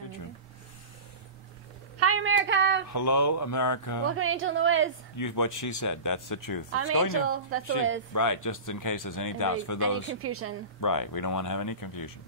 your turn. Hi, America. Hello, America. Welcome to Angel and the Wiz. Use what she said. That's the truth. I'm Angel. That's the Wiz. Right, just in case there's any doubts for those. Any confusion. Right, we don't want to have any confusion.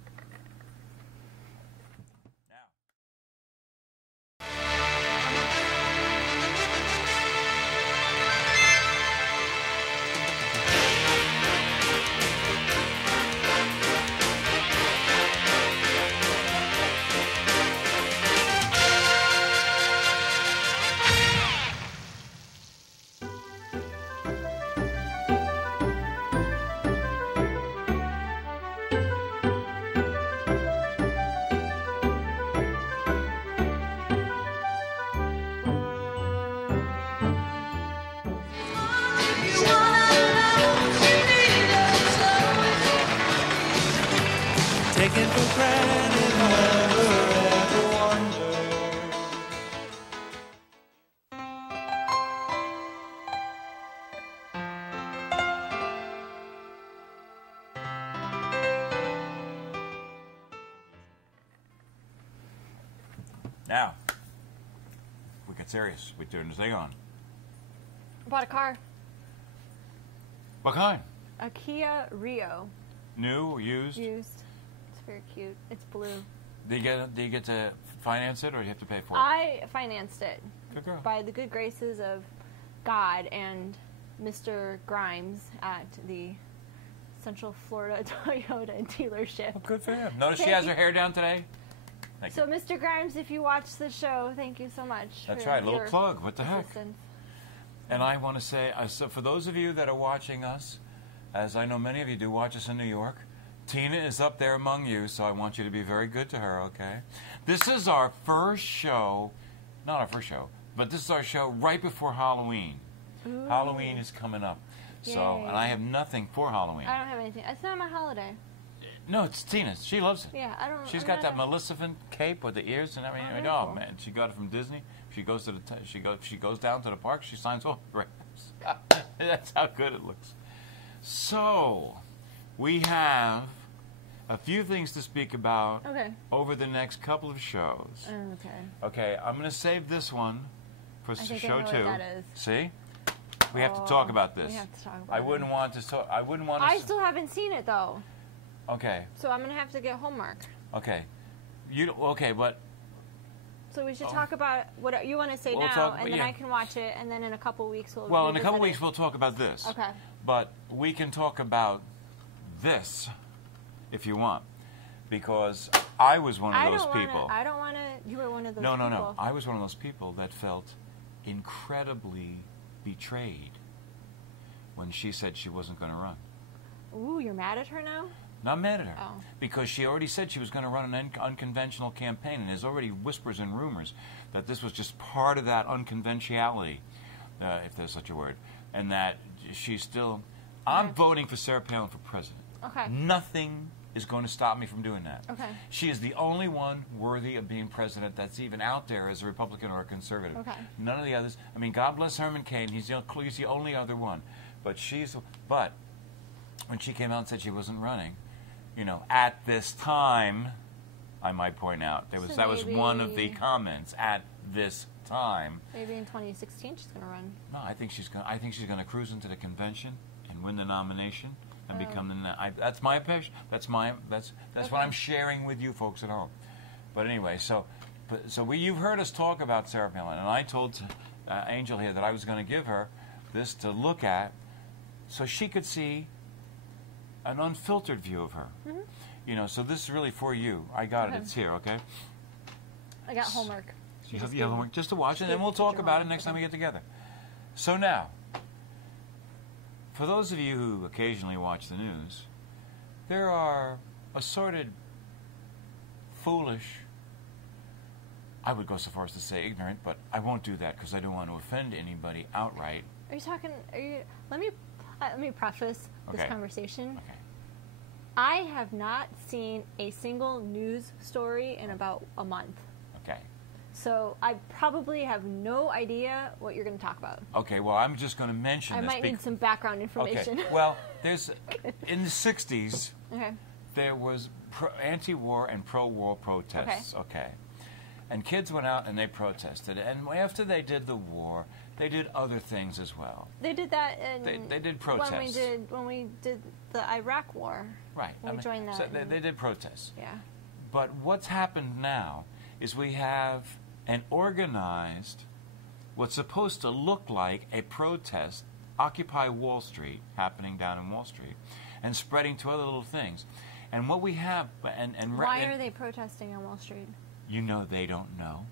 Taken for granted, never ever wonder. Now, we get serious. We turn this thing on. I bought a car. What kind? A Kia Rio. New or used? Used. It's very cute. It's blue. Do you get to finance it, or do you have to pay for it? I financed it. Good girl. By the good graces of God and Mr. Grimes at the Central Florida Toyota dealership. Well, good for him. Notice she has her hair down today. Thank So, you. Mr. Grimes, if you watch the show, thank you so much. That's for right. Little your plug. What the heck? assistance. And I want to say, so for those of you that are watching us, as I know many of you do watch us in New York, Tina is up there among you, so I want you to be very good to her, okay? This is our first show, not our first show, but this is our show right before Halloween. Ooh. Halloween is coming up. So, Yay. and I have nothing for Halloween. I don't have anything. It's not my holiday. No, it's Tina's. She loves it. Yeah, I don't. She's I'm got not that Maleficent cape with the ears and everything. Oh, very Oh cool. man, she got it from Disney. She goes to the she goes down to the park. She signs autographs. That's how good it looks. So, we have a few things to speak about Okay. over the next couple of shows. Okay. Okay, I'm going to save this one for think I show know what 2. that is. See, we have to talk about this. We have to talk about I wouldn't want to. I wouldn't want to. I still haven't seen it though, Okay. so I'm gonna have to get homework. Okay. Okay, but So we should talk about what you want to say We'll now, talk- and then yeah. I can watch it, and then in a couple weeks we'll. well, in a couple revisit weeks we'll talk about this. it. Okay. But we can talk about this if you want, because I was one of those people. I don't want to. You were one of those. No. people. I was one of those people that felt incredibly betrayed when she said she wasn't going to run. Ooh, you're mad at her now? Not mad at her, Oh. because she already said she was going to run an unconventional campaign, and there's already whispers and rumors that this was just part of that unconventionality, if there's such a word, and that she's still... I'm Okay. voting for Sarah Palin for president. Okay. Nothing is going to stop me from doing that. Okay. She is the only one worthy of being president that's even out there as a Republican or a conservative. Okay. None of the others. I mean, God bless Herman Cain. He's the only other one. But when she came out and said she wasn't running, you know, at this time, I might point out, So that was one of the maybe- comments, at this time. Maybe in 2016 she's gonna run. No, I think she's going to cruise into the convention and win the nomination and become the. That's my opinion. That's Okay. what I'm sharing with you folks at home. But anyway, so you've heard us talk about Sarah Palin, and I told Angel here that I was going to give her this to look at, so she could see an unfiltered view of her. Mm-hmm. You know, so this is really for you. I got it. Okay. It's here. Okay. I got homework. You Just have the homework just to watch, and then we'll talk about it next time we get together. So now, for those of you who occasionally watch the news, there are assorted, foolish, I would go so far as to say ignorant, but I won't do that because I don't want to offend anybody outright. Are you talking? Let me preface this Okay. conversation. Okay. I have not seen a single news story in about a month. Okay. So I probably have no idea what you're going to talk about. Okay, well, I'm just going to mention I this. might need some background information. Okay, well, in the 60s, Okay. there was anti-war and pro-war protests. Okay. And kids went out and they protested. And after they did the war, they did other things as well. They did that They did protests. when we did the Iraq War. Right. When we joined that. So they did protests. Yeah. But what's happened now is we have an organized, what's supposed to look like a protest, Occupy Wall Street, happening down in Wall Street, and spreading to other little things. And what we have, Why are they protesting on Wall Street? You know they don't know.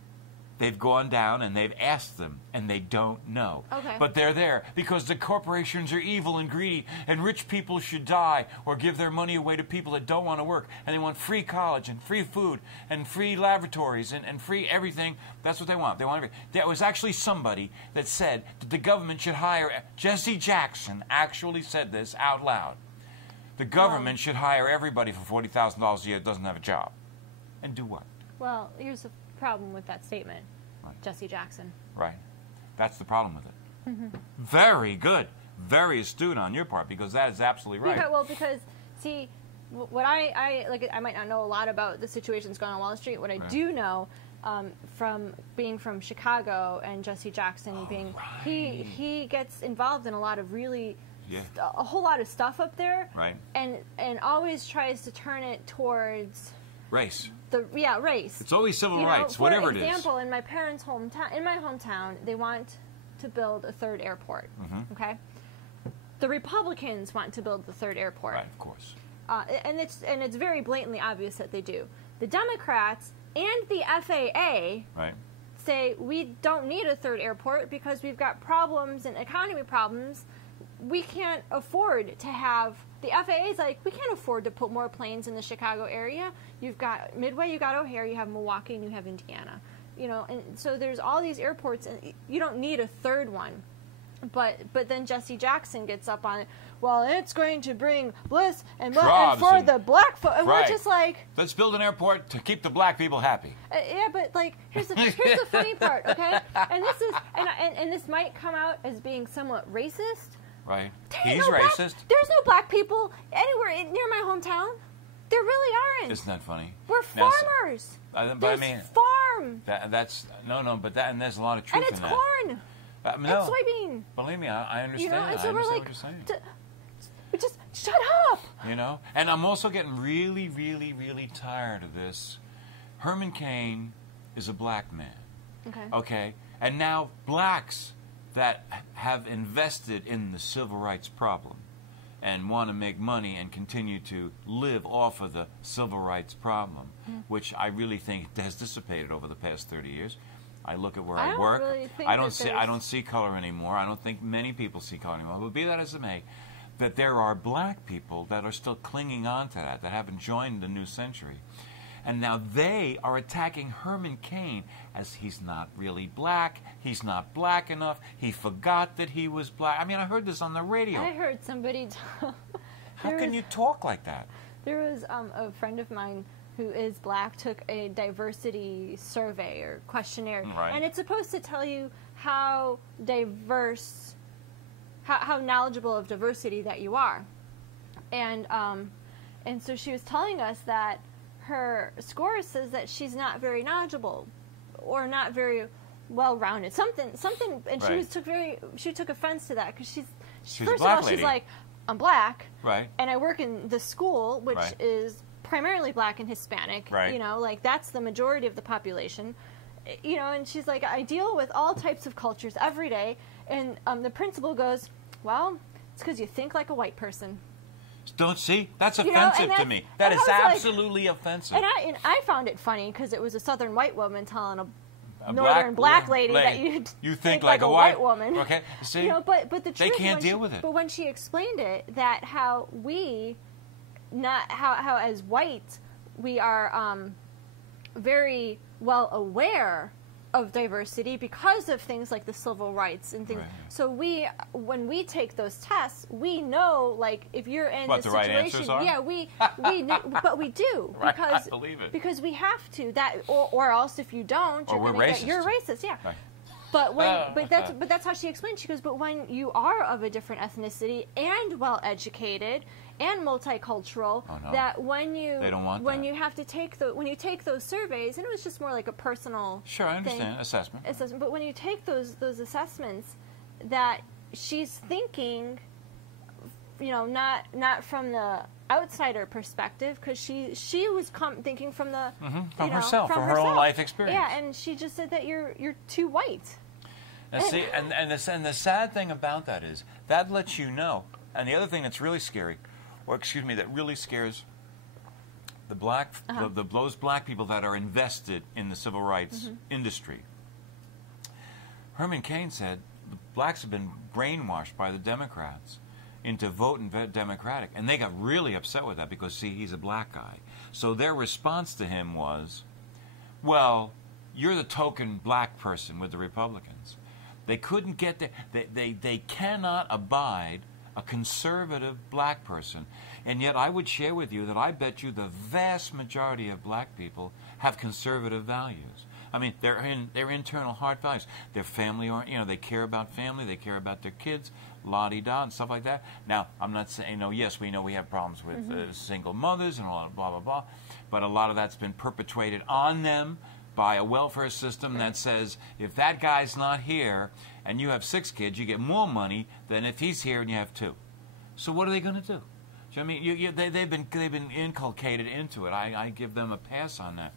They've gone down and they've asked them, and they don't know. Okay. But they're there because the corporations are evil and greedy, and rich people should die or give their money away to people that don't want to work, and they want free college and free food and free laboratories and free everything. That's what they want. They want everything. There was actually somebody that said that the government should hire, Jesse Jackson actually said this out loud. The government should hire everybody for $40,000 a year that doesn't have a job. And do what? Well, here's the problem with that statement. Right. Jesse Jackson. Right. That's the problem with it. Very good. Very astute on your part, because that is absolutely right. Because see, what I might not know a lot about the situations going on Wall Street. What I do know from being from Chicago and Jesse Jackson he gets involved in a lot of really a whole lot of stuff up there. Right. And always tries to turn it towards race. Race. It's always civil rights, whatever it is. For example, in my parents' hometown, in my hometown, they want to build a third airport. Okay. The Republicans want to build the third airport. Right, of course. And it's very blatantly obvious that they do. The Democrats and the FAA say we don't need a third airport because we've got problems and economy problems. We can't afford to have. The FAA is like, we can't afford to put more planes in the Chicago area. You've got Midway, you've got O'Hare, you have Milwaukee, and you have Indiana. And so there's all these airports, and you don't need a third one. But then Jesse Jackson gets up on it. Well, it's going to bring bliss and for the black folks. And we're just like, let's build an airport to keep the black people happy. But here's the funny part, okay? And this is and this might come out as being somewhat racist. Right. He's racist. There's no black people anywhere near my hometown. There really aren't. Isn't that funny? We're farmers. There's farm. And there's a lot of truth in that. And it's corn. And soybean. Believe me, I understand. And so I we're understand like, what you're saying. Just shut up. And I'm also getting really, really, really tired of this. Herman Cain is a black man. Okay. And now blacks that have invested in the civil rights problem and want to make money and continue to live off of the civil rights problem, which I really think has dissipated over the past 30 years. I look at where I work. I don't see color anymore. I don't think many people see color anymore. But be that as it may, that there are black people that are still clinging on to that haven't joined the new century. And now they are attacking Herman Cain as he's not really black. He's not black enough. He forgot that he was black. I mean, I heard this on the radio. I heard somebody How can you talk like that? There was a friend of mine who is black took a diversity survey or questionnaire. And it's supposed to tell you how diverse, how knowledgeable of diversity that you are. And so she was telling us that her score says that she's not very knowledgeable or not very well-rounded. Something, and she took offense to that because she's first of all, she's like, I'm black, and I work in the school, which is primarily black and Hispanic. That's the majority of the population. And she's like, I deal with all types of cultures every day, and the principal goes, well, it's because you think like a white person. Don't see? That's offensive to me. That is absolutely offensive. And I found it funny because it was a southern white woman telling a northern black lady that you think like a white woman. Okay, see? But the truth, they can't deal with it. But when she explained it, that how as whites we are very well aware of diversity because of things like the civil rights and things. So when we take those tests, we know, like, if you're in this situation, right answers are? we but we do because I believe it. because we have to or else if you don't, you're racist. You're racist, But that's how she explained. She goes, but when you are of a different ethnicity and well educated and multicultural, that when you you have to take when you take those surveys, and it was just more like a personal sure, I understand assessment. But when you take those assessments, that she's thinking, not from the outsider perspective, because she was thinking from the from herself, from her own life experience. Yeah, and she just said that you're too white. And see, and the sad thing about that is that lets you know. And the other thing that's really scary, that really scares the those black people that are invested in the civil rights industry. Herman Cain said the blacks have been brainwashed by the Democrats into voting Democratic, and they got really upset with that because, see, he's a black guy. So their response to him was, well, you're the token black person with the Republicans. They couldn't get there. They cannot abide a conservative black person. And yet I would share with you that I bet you the vast majority of black people have conservative values. I mean, their internal heart values. Their family, they care about family. They care about their kids, la-di-da, and stuff like that. Now, I'm not saying, yes, we know we have problems with single mothers and all blah, blah, blah. But a lot of that's been perpetrated on them by a welfare system that says, if that guy's not here and you have 6 kids, you get more money than if he's here and you have 2. So what are they going to do? I mean, they've been inculcated into it. I give them a pass on that.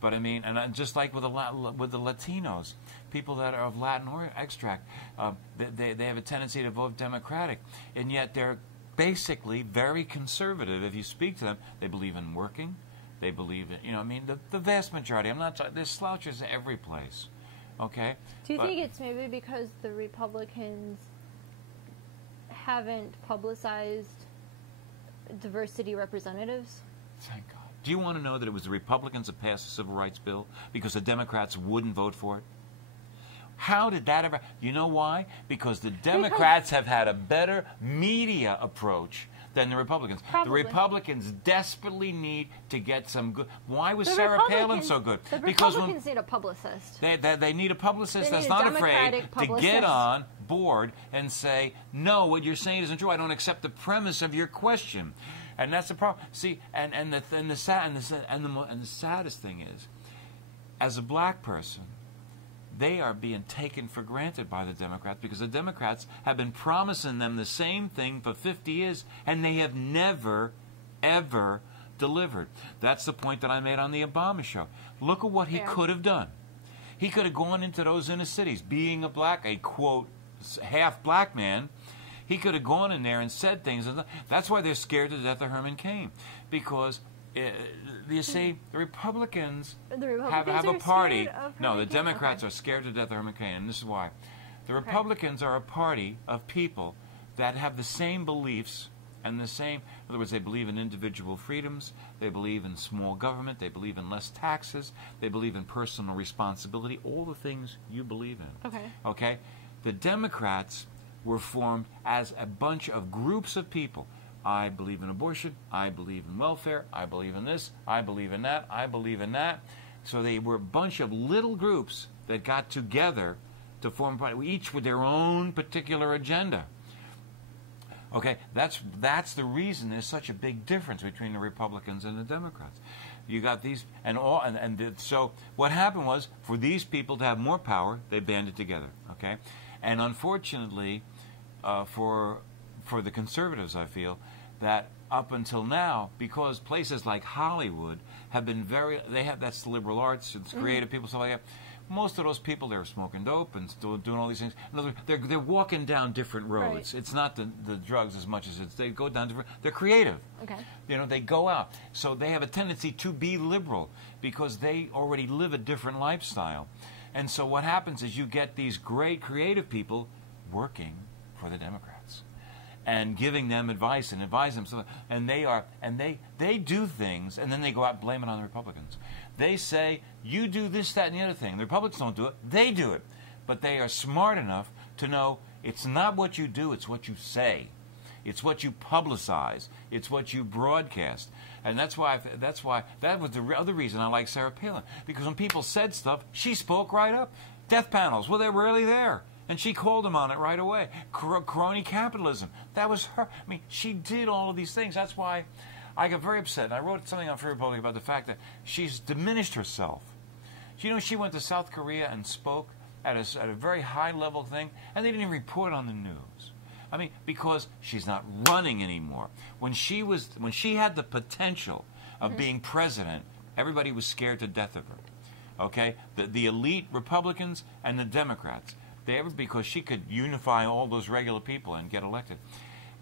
But I mean, and just like with the Latinos, people that are of Latin extract, they have a tendency to vote Democratic, and yet they're basically very conservative. If you speak to them, they believe in working, they believe in, the vast majority. I'm not talking, there's slouches every place, okay? Do you think it's maybe because the Republicans haven't publicized diversity representatives? Thank God. Do you want to know that it was the Republicans that passed the Civil Rights Bill because the Democrats wouldn't vote for it? How did that ever... You know why? Because the Democrats have had a better media approach than the Republicans. Probably. The Republicans desperately need to get some good... Why was Sarah Palin so good? The Republicans need a publicist. They need a publicist that's not afraid to get on board and say, no, what you're saying isn't true. I don't accept the premise of your question. And that's the problem. See, and the saddest thing is, as a black person, they are being taken for granted by the Democrats because the Democrats have been promising them the same thing for 50 years, and they have never, ever delivered. That's the point that I made on the Obama show. Look at what he could have done. He could have gone into those inner cities, being a quote, half black man. He could have gone in there and said things. That's why they're scared to death of Herman Cain, because you see, the Republicans have a party. No, the Democrats are scared to death of Herman Cain, and this is why. The Republicans are a party of people that have the same beliefs and the same. In other words, they believe in individual freedoms. They believe in small government. They believe in less taxes. They believe in personal responsibility. All the things you believe in. Okay. The Democrats were formed as a bunch of groups of people. I believe in abortion. I believe in welfare. I believe in this. I believe in that. I believe in that. So they were a bunch of little groups that got together to form a party, each with their own particular agenda. Okay, that's the reason there's such a big difference between the Republicans and the Democrats. You got these, so what happened was, for these people to have more power, they banded together. Okay, and unfortunately, for the conservatives, I feel that up until now, because places like Hollywood have been that's the liberal arts, it's creative people, stuff like that. Most of those people, they're smoking dope and still doing all these things. In other words, they're walking down different roads. Right. It's not the drugs as much as they go down different. They're creative. Okay. They go out, so they have a tendency to be liberal because they already live a different lifestyle. And so what happens is you get these great creative people working for the Democrats and giving them advice and advise them. And they do things, and then they go out and blame it on the Republicans. They say, you do this, that, and the other thing. The Republicans don't do it. They do it. But they are smart enough to know it's not what you do, it's what you say. It's what you publicize. It's what you broadcast. And that was the other reason I like Sarah Palin. Because when people said stuff, she spoke right up. Death panels, well, they're really there. And she called him on it right away. Crony capitalism. That was her. I mean, she did all of these things. That's why I got very upset. And I wrote something on Free Republic about the fact that she's diminished herself. You know, she went to South Korea and spoke at a very high-level thing, and they didn't even report on the news. I mean, because she's not running anymore. When she had the potential of being president, everybody was scared to death of her. Okay? The elite Republicans and the Democrats, because she could unify all those regular people and get elected.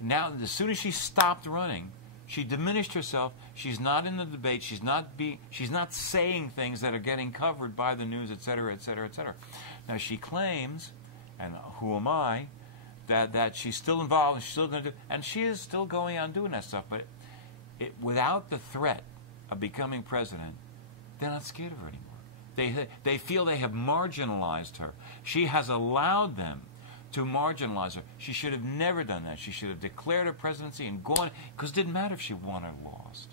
Now, as soon as she stopped running, she diminished herself. She's not in the debate. She's not saying things that are getting covered by the news, et cetera, et cetera, et cetera. Now, she claims, and who am I, that she's still involved and she's still going to do, and she is still going on doing that stuff. But without the threat of becoming president, they're not scared of her anymore. They feel they have marginalized her. She has allowed them to marginalize her. She should have never done that. She should have declared her presidency and gone, because it didn't matter if she won or lost.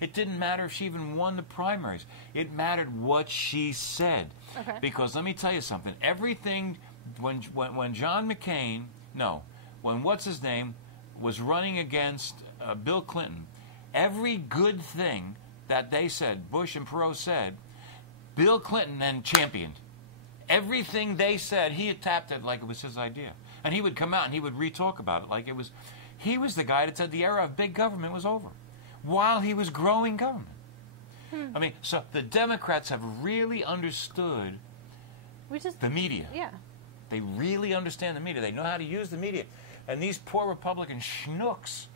It didn't matter if she even won the primaries. It mattered what she said. Okay. Because let me tell you something. Everything, when John McCain, when what's his name was running against Bill Clinton, every good thing that they said, Bush and Perot said, Bill Clinton then championed. Everything they said, he tapped it like it was his idea. And he would come out and he would re-talk about it like it was. He was the guy that said the era of big government was over while he was growing government. I mean, so the Democrats have really understood the media. Yeah. They really understand the media. They know how to use the media. And these poor Republican schnooks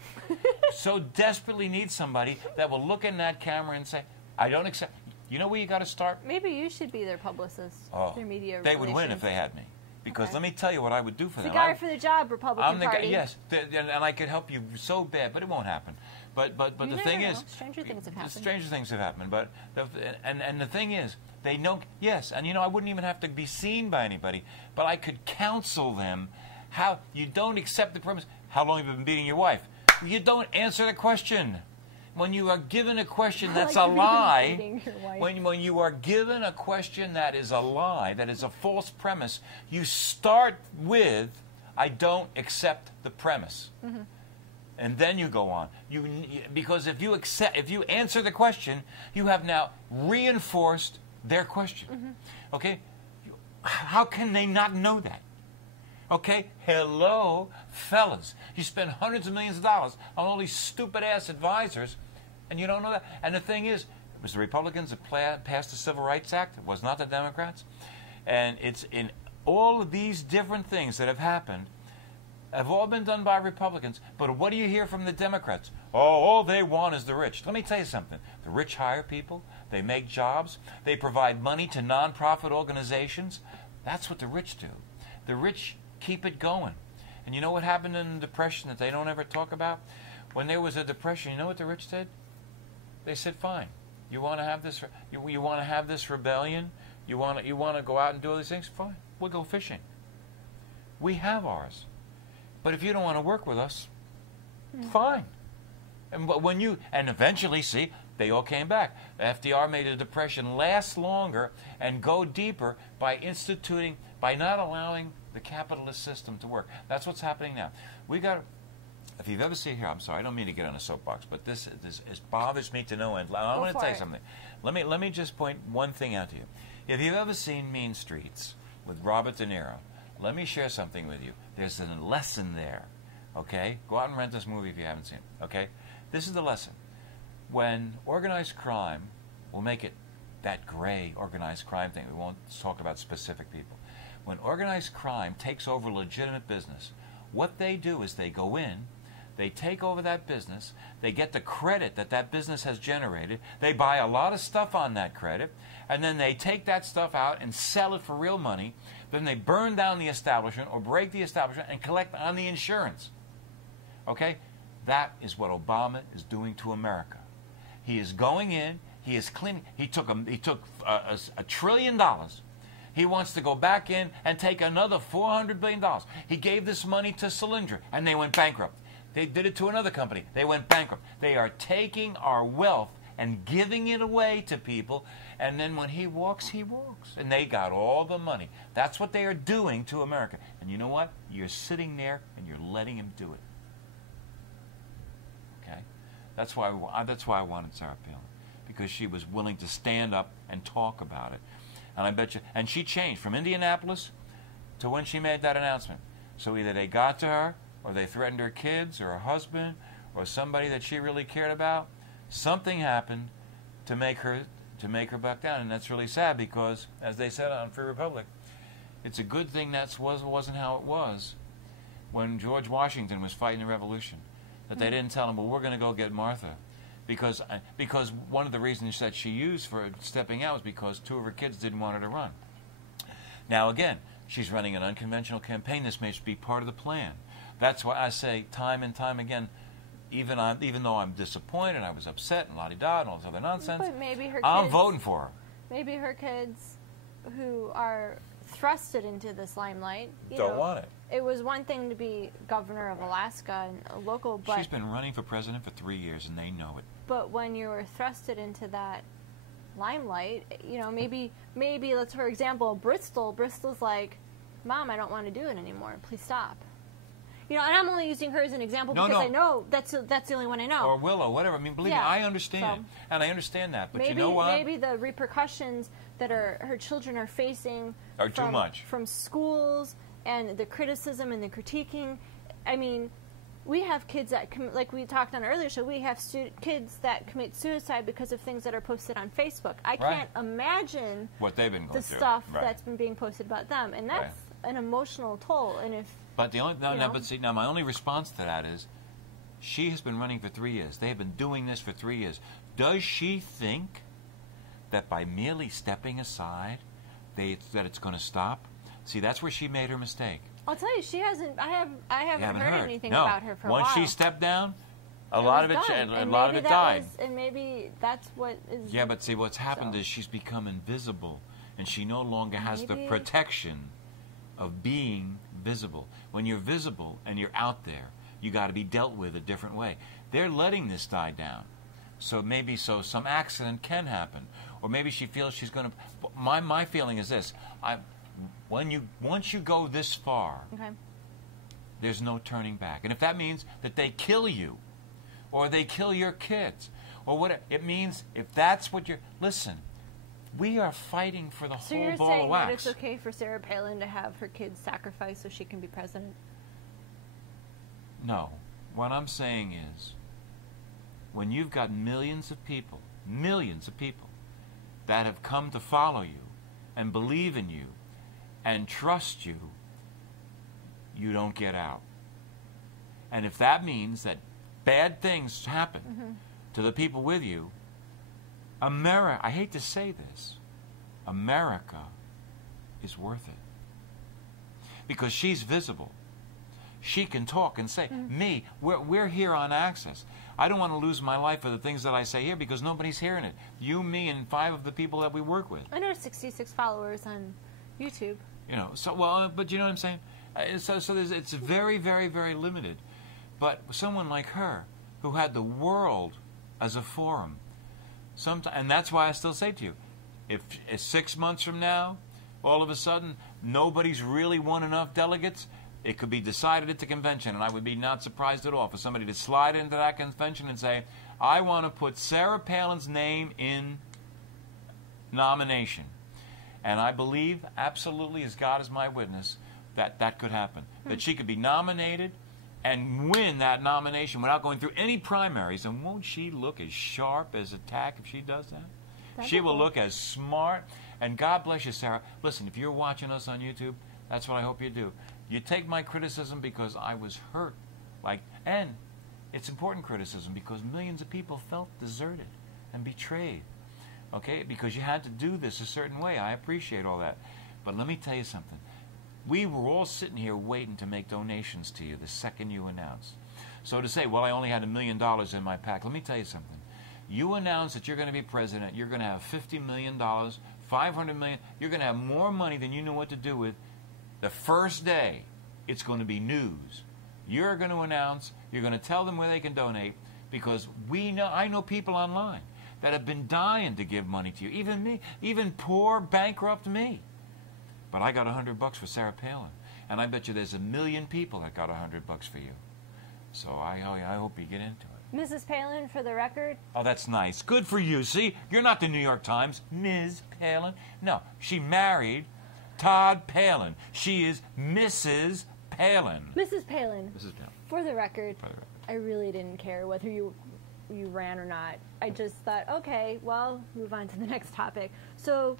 so desperately need somebody that will look in that camera and say, I don't accept. You know where you got to start? Maybe you should be their publicist, their media They would win if they had me. Because let me tell you what I would do for them. The guy for the job, Republican Party. Yes, and I could help you so bad, but it won't happen. But the thing is, stranger things have happened. Stranger things have happened. But the thing is, they know. Yes, and I wouldn't even have to be seen by anybody, but I could counsel them how you don't accept the premise. How long have you been beating your wife? You don't answer the question. When you are given a question that's a lie, when you are given a question that is a lie, that is a false premise, you start with, I don't accept the premise. Mm-hmm. And then you go on. Because if you answer the question, you have now reinforced their question. Mm-hmm. Okay? How can they not know that? Okay? Hello, fellas. You spend hundreds of millions of dollars on all these stupid-ass advisors, and you don't know that. And the thing is, it was the Republicans that passed the Civil Rights Act. It was not the Democrats. And it's in all of these different things that have happened have all been done by Republicans. But what do you hear from the Democrats? Oh, all they want is the rich. Let me tell you something. The rich hire people. They make jobs. They provide money to nonprofit organizations. That's what the rich do. The rich keep it going. And you know what happened in the Depression that they don't ever talk about? When there was a depression, you know what the rich did? They said, "Fine, you want to have this? You want to have this rebellion? You want to go out and do all these things? Fine, we'll go fishing. We have ours. But if you don't want to work with us, fine." And eventually, see, they all came back. FDR made the Depression last longer and go deeper by not allowing the capitalist system to work. That's what's happening now. If you've ever seen here, I'm sorry, I don't mean to get on a soapbox, but this bothers me to no end. I want to tell you something. Let me just point one thing out to you. If you've ever seen Mean Streets with Robert De Niro, let me share something with you. There's a lesson there, okay? Go out and rent this movie if you haven't seen it, okay? This is the lesson. When organized crime, we'll make it that gray organized crime thing. We won't talk about specific people. When organized crime takes over legitimate business, what they do is they go in, they take over that business, they get the credit that business has generated, they buy a lot of stuff on that credit, and then they take that stuff out and sell it for real money, then they burn down the establishment or break the establishment and collect on the insurance. Okay? That is what Obama is doing to America. He is going in, he is cleaning, he took $1 trillion. He wants to go back in and take another $400 billion. He gave this money to Solyndra, and they went bankrupt. They did it to another company. They went bankrupt. They are taking our wealth and giving it away to people, And then when he walks, he walks. And they got all the money. That's what they are doing to America. And you know what? You're sitting there and you're letting him do it. Okay? That's why I wanted Sarah Palin. Because she was willing to stand up and talk about it. And I bet you, and she changed from Indianapolis to when she made that announcement. So either they got to her, or they threatened her kids, or her husband, or somebody that she really cared about. Something happened to make her back down, and that's really sad because, as they said on Free Republic, it's a good thing that wasn't how it was when George Washington was fighting the Revolution. That they didn't tell him, well, we're going to go get Martha. Because one of the reasons that she used for stepping out was because 2 of her kids didn't want her to run. Now, again, she's running an unconventional campaign. This may be part of the plan. That's why I say time and time again, even though I'm disappointed, I was upset and la-di-da and all this other nonsense, but maybe her I'm kids, voting for her. Maybe her kids who are thrusted into this limelight Don't want it. It was one thing to be governor of Alaska and a local, but she's been running for president for 3 years, and they know it. But when you were thrusted into that limelight, maybe let's, for example, Bristol's like, Mom, I don't want to do it anymore. Please stop. And I'm only using her as an example because I know that's the only one I know. Or Willow, whatever. I mean, believe me, I understand. And I understand that. But maybe, you know what? Maybe the repercussions that her children are facing are too much. From schools and the criticism and the critiquing. I mean, we have kids that, like we talked on an earlier show, we have kids that commit suicide because of things that are posted on Facebook. I can't imagine what they've been going the through. Stuff that's been being posted about them. And that's an emotional toll. And if... But my only response to that is, she has been running for 3 years. They have been doing this for 3 years. Does she think that by merely stepping aside, that it's going to stop? See, that's where she made her mistake. I'll tell you, she hasn't. I haven't heard anything about her for a while. Once she stepped down, a lot of it died. And maybe that's what is. Yeah, but see, what's happened is she's become invisible, and she no longer has the protection of being visible. When you're visible and you're out there, you got to be dealt with a different way. They're letting this die down, so some accident can happen, or maybe she feels she's going to. My feeling is this: once you go this far, there's no turning back. And if that means that they kill you, or they kill your kids, or what it means, if that's what you're... Listen, we are fighting for the whole ball of wax. So you're saying that it's okay for Sarah Palin to have her kids sacrificed so she can be president? No. What I'm saying is, when you've got millions of people that have come to follow you and believe in you and trust you, you don't get out. And if that means that bad things happen to the people with you, America, I hate to say this, America is worth it. Because she's visible. She can talk and say, we're here on Access. I don't want to lose my life for the things that I say here because nobody's hearing it. You, me, and 5 of the people that we work with. I know 66 followers on YouTube. But you know what I'm saying? It's very, very, very limited. But someone like her, who had the world as a forum, and that's why I still say to you, if 6 months from now, all of a sudden, nobody's really won enough delegates, it could be decided at the convention, and I would be not surprised at all for somebody to slide into that convention and say, I want to put Sarah Palin's name in nomination. And I believe, absolutely, as God is my witness, that could happen. That she could be nominated and win that nomination without going through any primaries. And won't she look as sharp as a tack if she does that? She will look as smart. And God bless you, Sarah. Listen, if you're watching us on YouTube, that's what I hope you do. You take my criticism because I was hurt. And it's important criticism because millions of people felt deserted and betrayed. Okay, because you had to do this a certain way. I appreciate all that. But let me tell you something. We were all sitting here waiting to make donations to you the second you announced. So to say, well, I only had $1 million in my pack, let me tell you something. You announce that you're going to be president, you're going to have $50 million, $500 million, you're going to have more money than you know what to do with. The first day, it's going to be news. You're going to announce, you're going to tell them where they can donate, because I know people online that have been dying to give money to you. Even me, even poor, bankrupt me. But I got $100 for Sarah Palin. And I bet you there's 1 million people that got $100 for you. So I hope you get into it. Mrs. Palin, for the record. Oh, that's nice. Good for you. See, you're not the New York Times, Ms. Palin. No, she married Todd Palin. She is Mrs. Palin. Mrs. Palin. Mrs. Palin. For the record, I really didn't care whether you ran or not. I just thought, okay, well, move on to the next topic. So,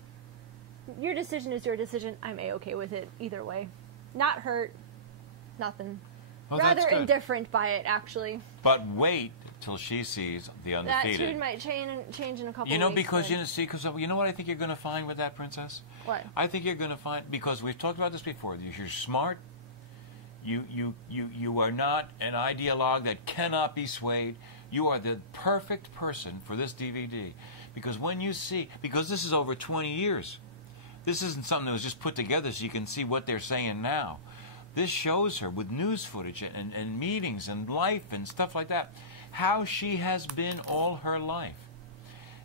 your decision is your decision. I'm A-okay with it either way. Not hurt, nothing. Oh, Rather indifferent by it, actually. But wait till she sees the undefeated. That tune might change in a couple You know, weeks. because you know what I think you're going to find with that, Princess? What? I think you're going to find, because we've talked about this before, you're smart. You are not an ideologue that cannot be swayed. You are the perfect person for this DVD. Because when you see, because this is over 20 years. This isn't something that was just put together so you can see what they're saying now. This shows her with news footage and meetings and life and stuff like that, how she has been all her life.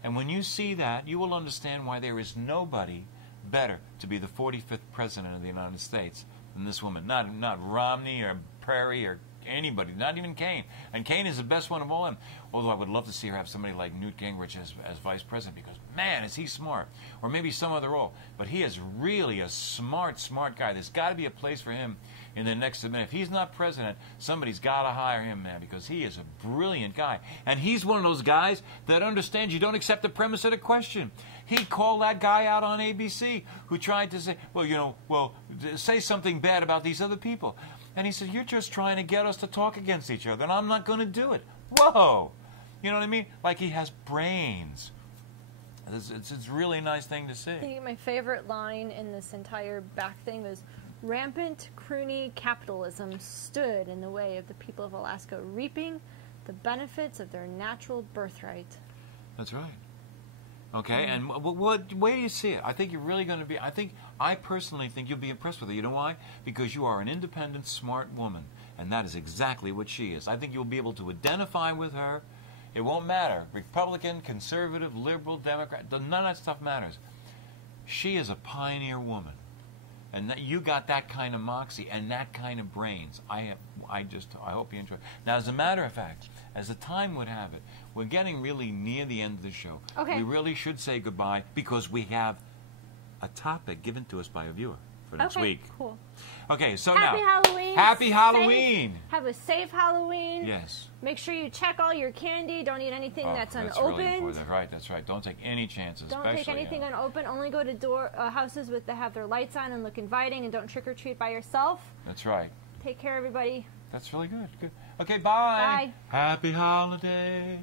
And when you see that, you will understand why there is nobody better to be the 45th president of the United States than this woman. Not Romney or Prairie or anybody, not even Kane. And Kane is the best one of all of them. Although I would love to see her have somebody like Newt Gingrich as vice president, because, man, is he smart. Or maybe some other role. But he is really a smart guy. There's got to be a place for him in the next minute. If he's not president, somebody's got to hire him, man, because he is a brilliant guy. And he's one of those guys that understands you don't accept the premise of the question. He called that guy out on ABC who tried to say, say something bad about these other people. And he said, you're just trying to get us to talk against each other, and I'm not going to do it. Whoa! You know what I mean? Like he has brains. It's a really nice thing to see. I think my favorite line in this entire back thing was, rampant, crony capitalism stood in the way of the people of Alaska reaping the benefits of their natural birthright. That's right. Okay, and what way do you see it? I think you're really going to be, I personally think you'll be impressed with her. You know why? Because you are an independent, smart woman, and that is exactly what she is. I think you'll be able to identify with her. It won't matter. Republican, conservative, liberal, Democrat, none of that stuff matters. She is a pioneer woman. And that you got that kind of moxie and that kind of brains. I hope you enjoy it. Now, as a matter of fact, as the time would have it, we're getting really near the end of the show. Okay. We really should say goodbye because we have a topic given to us by a viewer for next week. Cool. Okay, so Happy now. Halloween. Happy Halloween. Have a safe Halloween. Yes. Make sure you check all your candy. Don't eat anything that's unopened. Really important. That's right. Don't take any chances. Don't take anything unopened. Only go to houses that have their lights on and look inviting, and don't trick or treat by yourself. That's right. Take care, everybody. That's really good. Good. Okay, bye. Bye. Happy holidays.